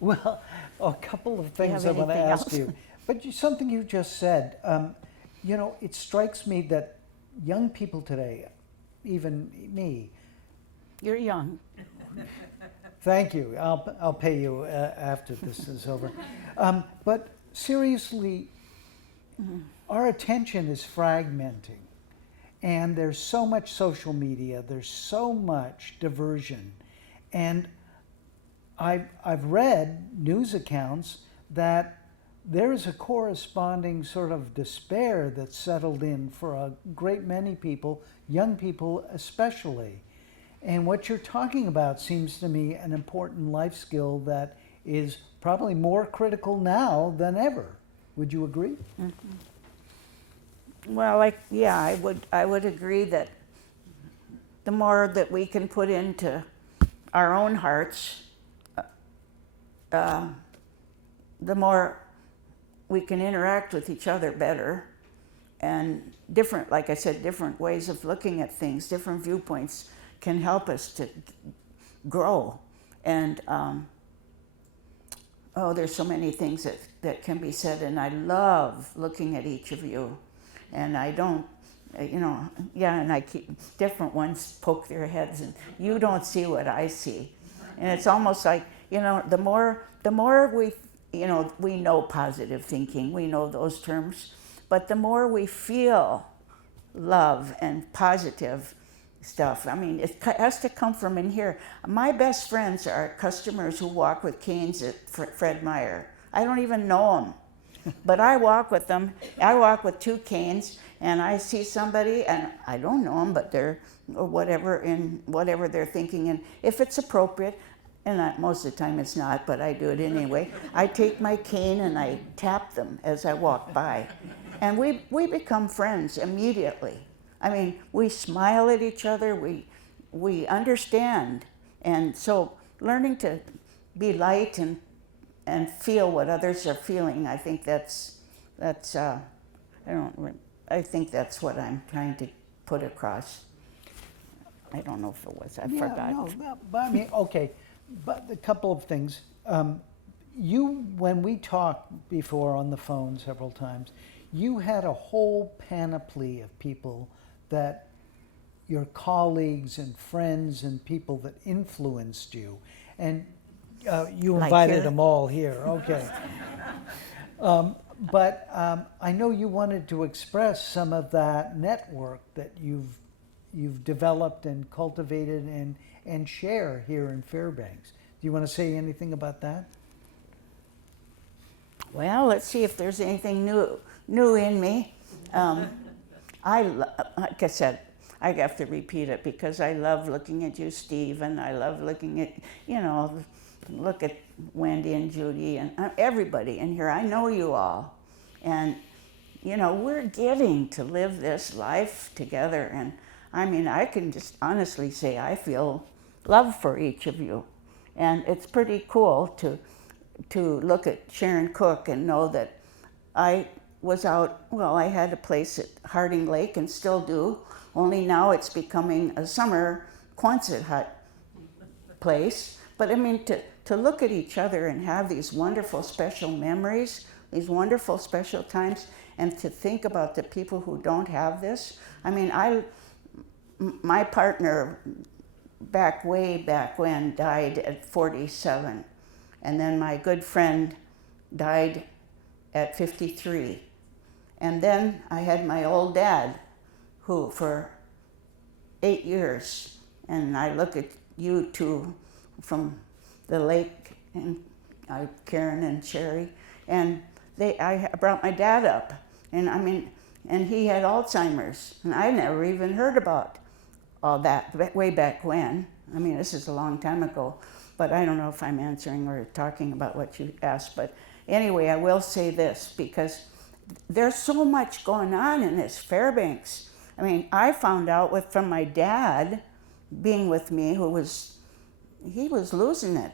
Well, a couple of things I have want to anything ask else? you. But something you just said, it strikes me that young people today, even me. You're young. Thank you. I'll pay you after this is over. But seriously, our attention is fragmenting. And there's so much social media, there's so much diversion. And I've read news accounts that there is a corresponding sort of despair that's settled in for a great many people, young people especially. And what you're talking about seems to me an important life skill that is probably more critical now than ever. Would you agree? Well, I would agree that the more that we can put into our own hearts, the more we can interact with each other better, and different, like I said, different ways of looking at things, different viewpoints can help us to grow. And there's so many things that can be said, and I love looking at each of you. And I don't, and I keep different ones poke their heads, and you don't see what I see. And it's almost like, the more we, we know positive thinking, we know those terms, but the more we feel love and positive stuff, I mean, it has to come from in here. My best friends are customers who walk with canes at Fred Meyer. I don't even know them. But I walk with them. I walk with 2 canes, and I see somebody, and I don't know them, but they're or whatever they're thinking. And if it's appropriate, and most of the time it's not, but I do it anyway, I take my cane and I tap them as I walk by. And we become friends immediately. I mean, we smile at each other, we understand. And so learning to be light and feel what others are feeling, I think I think that's what I'm trying to put across. I don't know if it was, I forgot. No, but I mean, okay, but a couple of things. When we talked before on the phone several times, you had a whole panoply of people that your colleagues and friends and people that influenced you. And you Like invited here? them all here, okay. But I know you wanted to express some of that network that you've developed and cultivated and share here in Fairbanks. Do you want to say anything about that? Well, let's see if there's anything new in me. Like I said, I have to repeat it because I love looking at you, Steve, and I love looking at, look at Wendy and Judy and everybody in here. I know you all. And, we're getting to live this life together. And I mean, I can just honestly say I feel love for each of you. And it's pretty cool to look at Sharon Cook and know that I was out, I had a place at Harding Lake and still do, only now it's becoming a summer Quonset hut place. But I mean, to look at each other and have these wonderful special memories, these wonderful special times, and to think about the people who don't have this. I mean, my partner way back when died at 47. And then my good friend died at 53. And then I had my old dad, who for 8 years, and I look at you two from the lake, and Karen and Sherry, and I brought my dad up, and I mean, and he had Alzheimer's, and I never even heard about all that way back when. I mean, this is a long time ago, but I don't know if I'm answering or talking about what you asked. But anyway, I will say this, because there's so much going on in this Fairbanks. I mean, I found out from my dad being with me, he was losing it.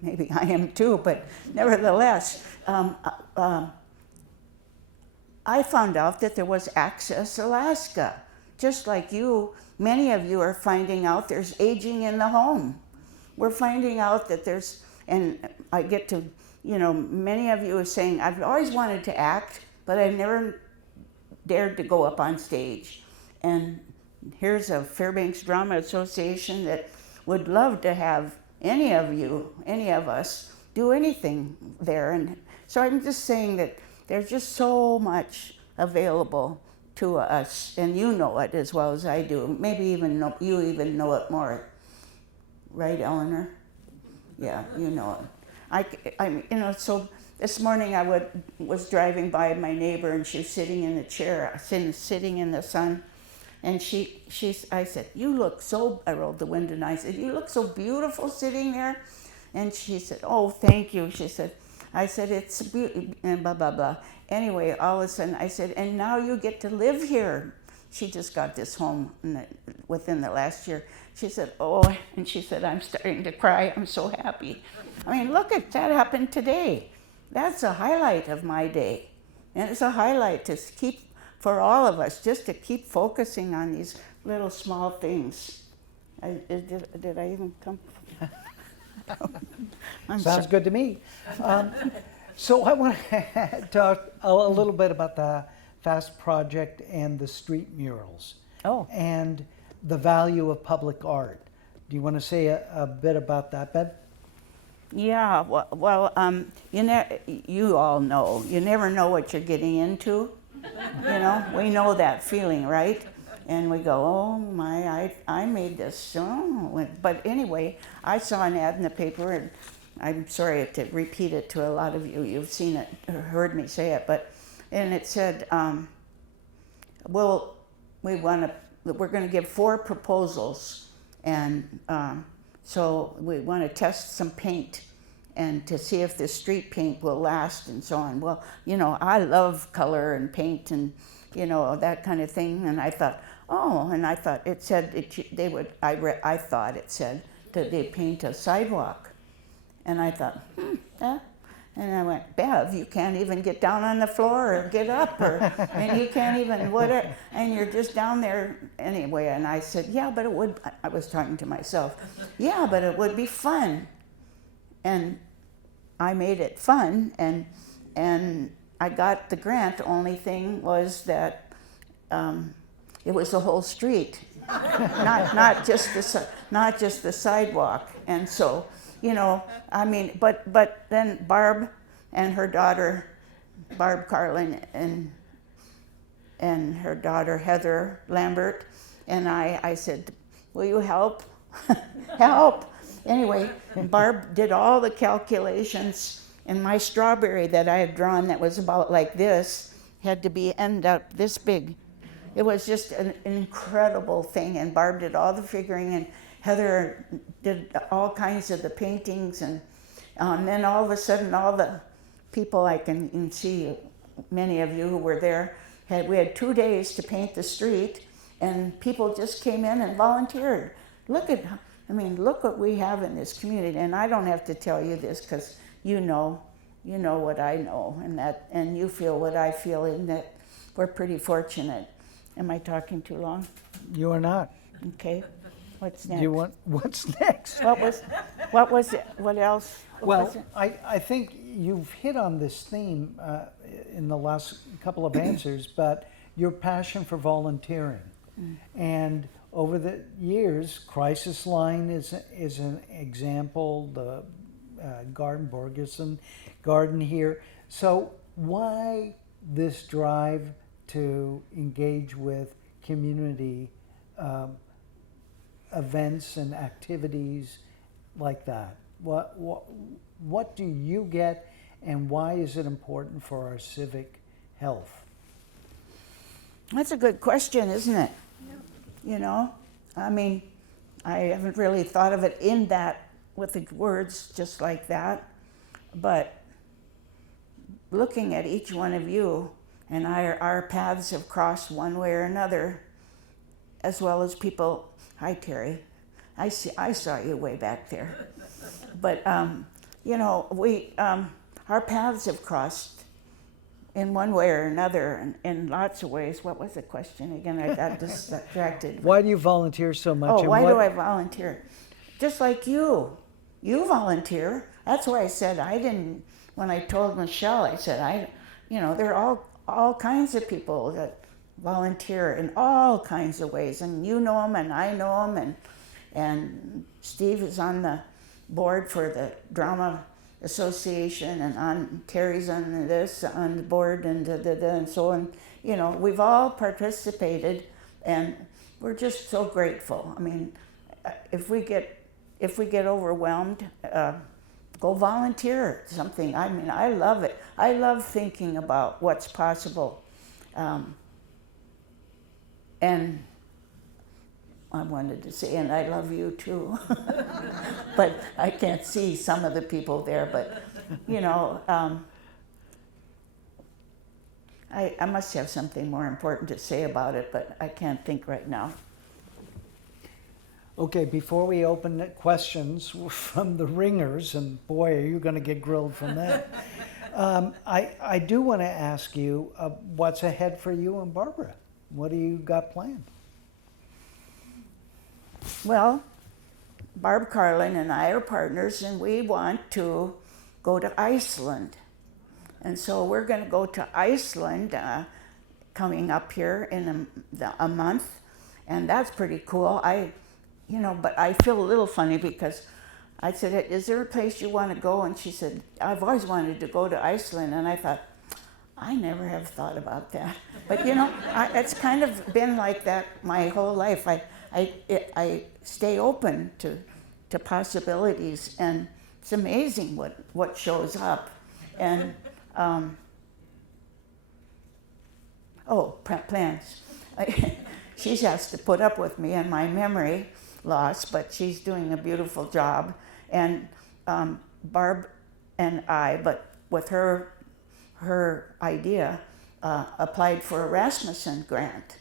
Maybe I am too, but nevertheless, I found out that there was Access Alaska. Just like you, many of you are finding out there's aging in the home. We're finding out that and I get to, many of you are saying, I've always wanted to act, but I've never dared to go up on stage. And here's a Fairbanks Drama Association that would love to have any of us, do anything there. And so I'm just saying that there's just so much available to us, and you know it as well as I do. Maybe you even know it more, right, Eleanor? Yeah, you know it. So this morning I was driving by my neighbor, and she was sitting in a chair, sitting in the sun, and I said, "You look so," I rolled the window and I said, "You look so beautiful sitting there." And she said, "Oh, thank you." She said, I said, "It's beautiful," and blah, blah, blah. Anyway, all of a sudden I said, "And now you get to live here." She just got this home within the last year. She said, "Oh," and she said, "I'm starting to cry. I'm so happy." I mean, look at that happened today. That's a highlight of my day. And it's a highlight to keep, for all of us, just to keep focusing on these little small things. Did I even come? Sounds good to me. So I want to talk a little bit about the FAST project and the street murals. Oh. And the value of public art. Do you want to say a bit about that, Bev? Yeah, well, you all know, you never know what you're getting into. You know, we know that feeling, right? And we go, "Oh my, I made this." Oh. But anyway, I saw an ad in the paper, and I'm sorry to repeat it to a lot of you. You've seen it, or heard me say it, and it said, we're going to give 4 proposals, and so we want to test some paint and to see if the street paint will last and so on. Well, you know, I love color and paint and, you know, that kind of thing. And I thought, I thought it said I thought it said that they paint a sidewalk. And I thought, yeah. And I went, "Bev, you can't even get down on the floor or get up, and you can't even whatever, and you're just down there anyway." And I said, "Yeah, but it would." I was talking to myself. "Yeah, but it would be fun." And I made it fun, and I got the grant. The only thing was that it was the whole street, not just the sidewalk, and so. You know, I mean, but then Barb and her daughter, Barb Carlin, and her daughter Heather Lambert, and I said, "Will you help?" Help. Anyway, and Barb did all the calculations, and my strawberry that I had drawn that was about like this had to end up this big. It was just an incredible thing, and Barb did all the figuring, and Heather did all kinds of the paintings, and then all of a sudden, all the people I can see, many of you who were there, we had 2 days to paint the street, and people just came in and volunteered. Look what we have in this community, and I don't have to tell you this because you know what I know, and you feel what I feel, and that we're pretty fortunate. Am I talking too long? You are not. Okay. What's next? What's next? What was it? What else? Well, I think you've hit on this theme in the last couple of answers, but your passion for volunteering. And over the years, Crisis Line is an example, the Garden Borgerson Garden here. So why this drive to engage with community events and activities like that? What do you get, and why is it important for our civic health? That's a good question, isn't it? Yeah. You know, I mean, I haven't really thought of it in that with the words just like that, but looking at each one of you and our paths have crossed one way or another, as well as people. Hi, Terry. I saw you way back there. But you know, our paths have crossed in one way or another, in lots of ways. What was the question again? I got distracted. Why do you volunteer so much? Oh, why do I volunteer? Just like you. You volunteer. That's why I said I didn't. When I told Michelle, I said there are all kinds of people that volunteer in all kinds of ways, and you know them, and I know them, and Steve is on the board for the drama association, and on Terry's on this, on the board, and and so on. You know, we've all participated, and we're just so grateful. I mean, if we get overwhelmed, go volunteer at something. I mean, I love it. I love thinking about what's possible. And I wanted to say, and I love you too. But I can't see some of the people there, but you know, I must have something more important to say about it, but I can't think right now. Okay, before we open the questions from the ringers, and boy, are you going to get grilled from that. I do want to ask you, what's ahead for you and Barbara? What do you got planned? Well, Barb Carlin and I are partners, and we want to go to Iceland. And so we're going to go to Iceland coming up here in a month, and that's pretty cool. But I feel a little funny because I said, is there a place you want to go? And she said, I've always wanted to go to Iceland. And I thought, I never have thought about that. But you know, it's kind of been like that my whole life. I stay open to possibilities, and it's amazing what shows up. And plans. She has to put up with me and my memory loss, but she's doing a beautiful job. And Barb and I, but with her idea, applied for a Rasmussen grant.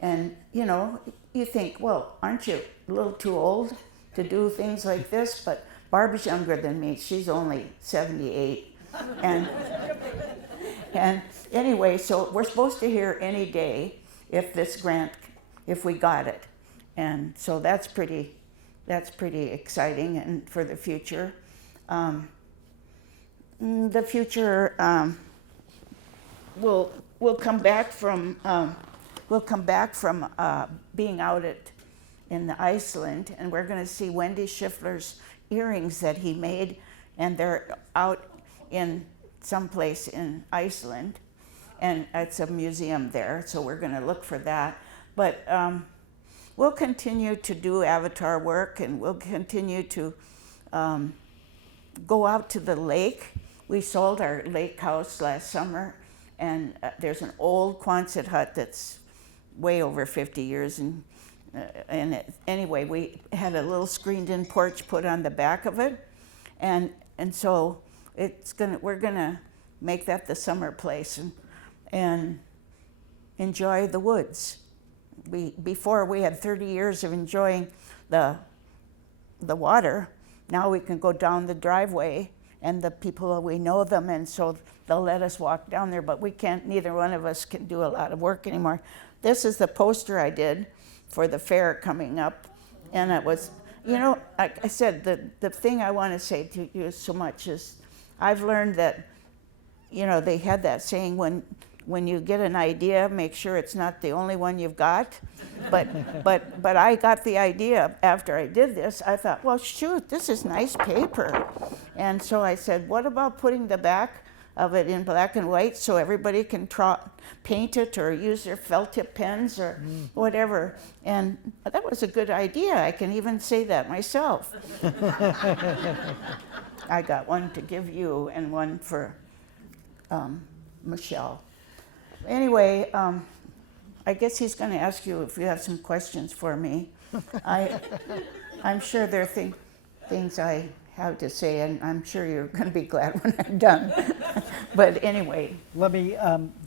And you know, you think, well, aren't you a little too old to do things like this? But Barb's younger than me. She's only 78. And anyway, so we're supposed to hear any day if we got it. And so that's pretty exciting, and for the future. We'll come back from being out in the Iceland, and we're going to see Wendy Schiffler's earrings that he made, and they're out in someplace in Iceland, and it's a museum there, so we're going to look for that. But we'll continue to do avatar work, and we'll continue to go out to the lake. We sold our lake house last summer, and there's an old Quonset hut that's way over 50 years, anyway, we had a little screened-in porch put on the back of it, and so we're gonna make that the summer place and enjoy the woods. Before we had 30 years of enjoying the water. Now we can go down the driveway, and the people, we know them, and so they'll let us walk down there, but we can't, neither one of us can do a lot of work anymore. This is the poster I did for the fair coming up, and it was, you know, like I said, the thing I want to say to you so much is I've learned that, you know, they had that saying, when you get an idea, make sure it's not the only one you've got. But I got the idea after I did this. I thought, well, shoot, this is nice paper. And so I said, what about putting the back of it in black and white so everybody can paint it or use their felt tip pens or whatever. And that was a good idea. I can even say that myself. I got one to give you and one for Michelle. Anyway, I guess he's going to ask you if you have some questions for me. I'm sure there are things I have to say, and I'm sure you're going to be glad when I'm done. But anyway. Let me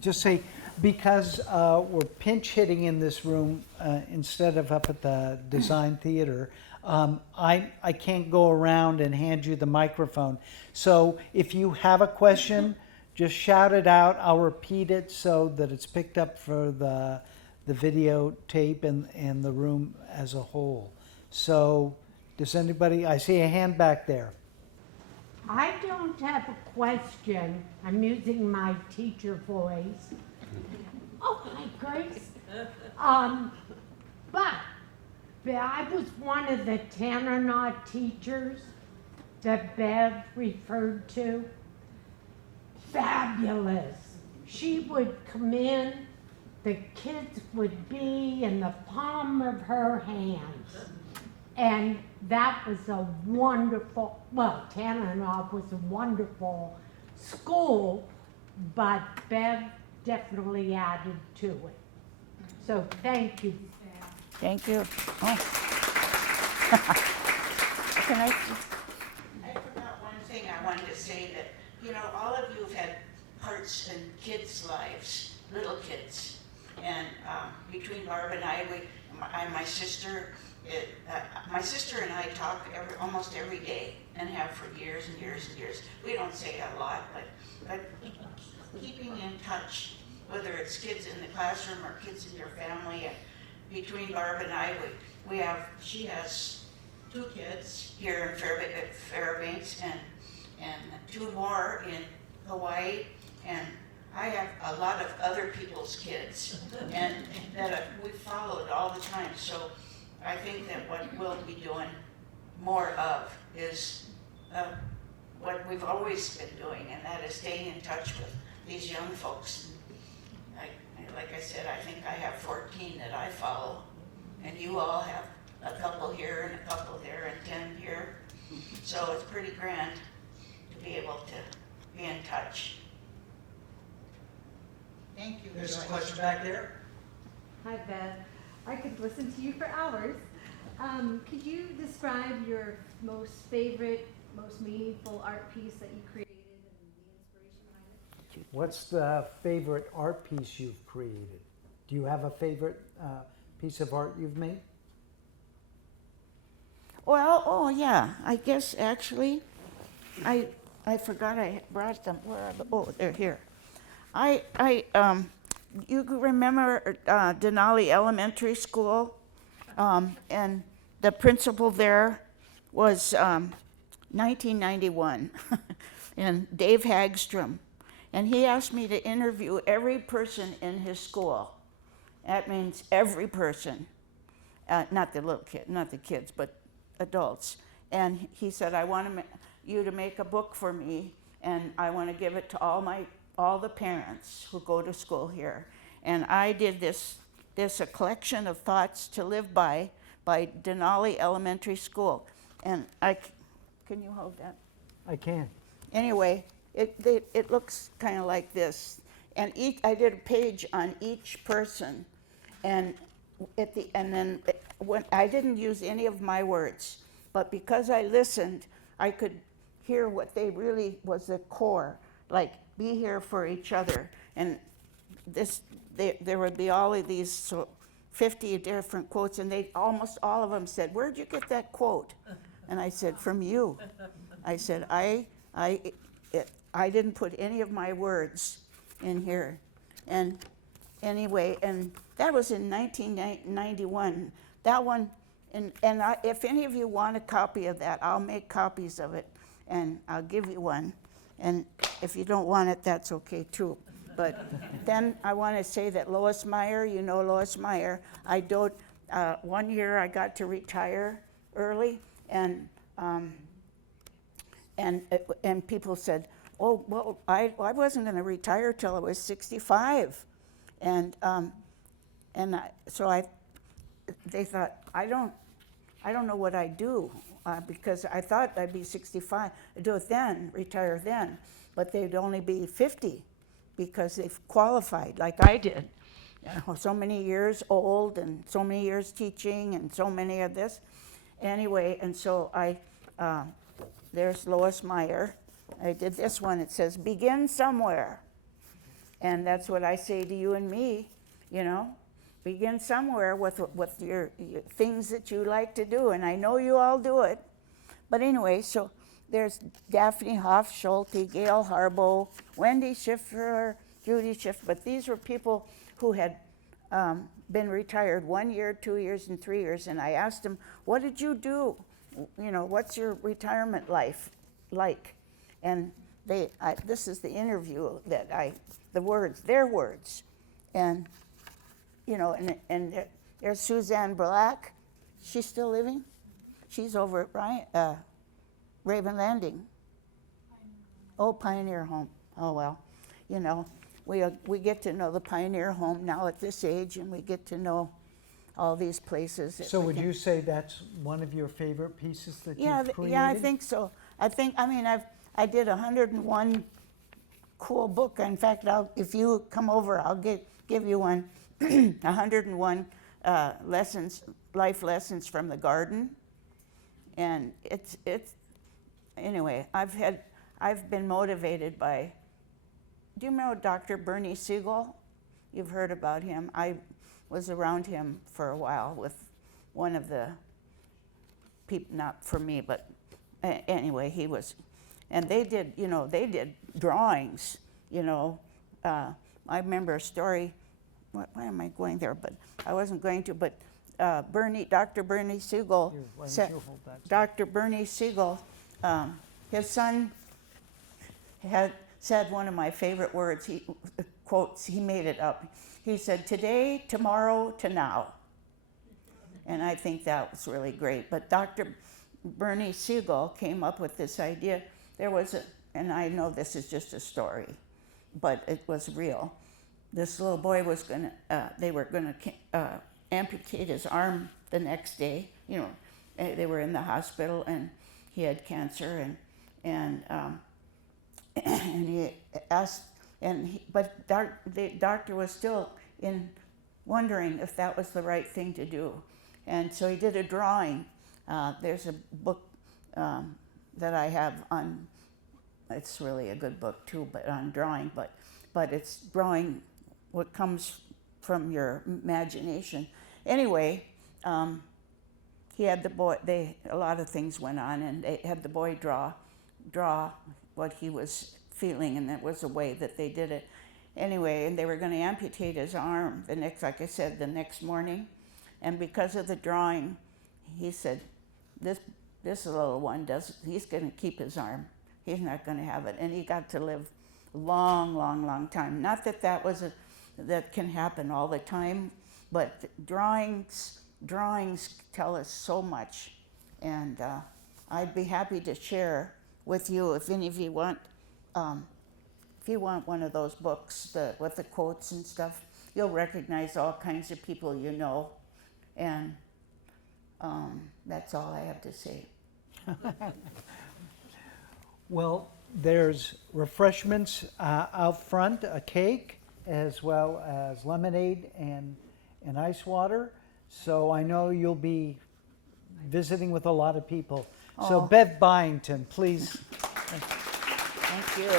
Just say, because we're pinch hitting in this room instead of up at the Design Theater, I can't go around and hand you the microphone. So if you have a question, just shout it out. I'll repeat it so that it's picked up for the videotape and the room as a whole. So does anybody, I see a hand back there. I don't have a question. I'm using my teacher voice. Oh, hi, Grace. But I was one of the Tannernaut teachers that Bev referred to? Fabulous. She would come in, the kids would be in the palm of her hands. And that was a wonderful, well, Tananoff was a wonderful school, but Bev definitely added to it. So thank you, Bev. Thank you. Oh. Can I forgot one thing I wanted to say that, you know, all of you have had parts in kids' lives, little kids. And between Barb and I, my sister and I talk almost every day and have for years and years and years. We don't say a lot, but keeping in touch, whether it's kids in the classroom or kids in your family. And between Barb and I, she has 2 kids here in Fairbanks and 2 more in Hawaii, and I have a lot of other people's kids and that we followed all the time. So I think that what we'll be doing more of is what we've always been doing, and that is staying in touch with these young folks. Like I said, I think I have 14 that I follow, and you all have a couple here and a couple there and 10 here. So it's pretty grand to be able to be in touch. Thank you. There's a question back there. Hi, Bev. I could listen to you for hours. Could you describe your most favorite, most meaningful art piece that you created and the inspiration behind it? What's the favorite art piece you've created? Do you have a favorite piece of art you've made? Well, oh yeah, I guess actually, I forgot I brought them. Where are the? Oh, they're here. You remember Denali Elementary School, and the principal there was 1991, and Dave Hagstrom, and he asked me to interview every person in his school. That means every person, not the little kid, not the kids, but adults. And he said, I want you to make a book for me, and I want to give it to all the parents who go to school here. And I did this a collection of thoughts to live by Denali Elementary School. And can you hold that? I can. Anyway, it looks kind of like this. And I did a page on each person. And when I didn't use any of my words, but because I listened, I could hear what they really was the core, like be here for each other. And there would be all of these 50 different quotes, and almost all of them said, "Where'd you get that quote?" And I said, "From you." I said, I didn't put any of my words in here. And anyway, and that was in 1991. That one, and if any of you want a copy of that, I'll make copies of it, and I'll give you one. And if you don't want it, that's okay too. But then I want to say that Lois Meyer, you know Lois Meyer, one year I got to retire early, and people said, oh, well, I wasn't going to retire till I was 65. They thought, I don't know what I'd do, because I thought I'd be 65, do it then, retire then, but they'd only be 50 because they've qualified like I did. You know, so many years old and so many years teaching and so many of this. Anyway, and so there's Lois Meyer. I did this one. It says, begin somewhere. And that's what I say to you and me, you know. Begin somewhere with your things that you like to do, and I know you all do it. But anyway, so there's Daphne Hoff Schulte, Gail Harbaugh, Wendy Schiffer, Judy Schiff, but these were people who had been retired 1 year, 2 years, and 3 years, and I asked them, what did you do? You know, what's your retirement life like? And this is the interview their words, and you know, and there's Suzanne Black. She's still living. She's over at Raven Landing? Oh, Pioneer Home. Oh, well, you know, we get to know the Pioneer Home now at this age, and we get to know all these places. So would you say that's one of your favorite pieces that Yeah, you've created? yeah, I think so. I did 101 cool book. In fact, if you come over, I'll give you one. 101 life lessons from the garden, and it's anyway. I've been motivated by. Do you know Dr. Bernie Siegel? You've heard about him. I was around him for a while with one of the people, not for me, but anyway, he was, and they did drawings, I remember a story, why am I going there, but I wasn't going to, but Dr. Bernie Siegel, Here, why don't you hold that? Dr. Bernie Siegel, his son had said one of my favorite words, quotes, he made it up. He said, today, tomorrow, to now. And I think that was really great. But Dr. Bernie Siegel came up with this idea. There was and I know this is just a story, but it was real. This little boy was they were gonna amputate his arm the next day. They were in the hospital and he had cancer and he asked, but the doctor was still wondering if that was the right thing to do. And so he did a drawing. There's a book that I have on, it's really a good book too, but on drawing, but it's drawing what comes from your imagination. Anyway, he had the boy, a lot of things went on, and they had the boy draw what he was feeling, and that was the way that they did it. Anyway, and they were going to amputate his arm like I said, the next morning. And because of the drawing, he said, this little one he's going to keep his arm. He's not going to have it. And he got to live a long, long, long time. Not that that can happen all the time, but drawings tell us so much. And I'd be happy to share with you if any of you want, one of those books with the quotes and stuff. You'll recognize all kinds of people you know. And that's all I have to say. Well, there's refreshments out front, a cake, as well as lemonade and ice water. So I know you'll be visiting with a lot of people. So Oh. Bev Byington, please. Thank you.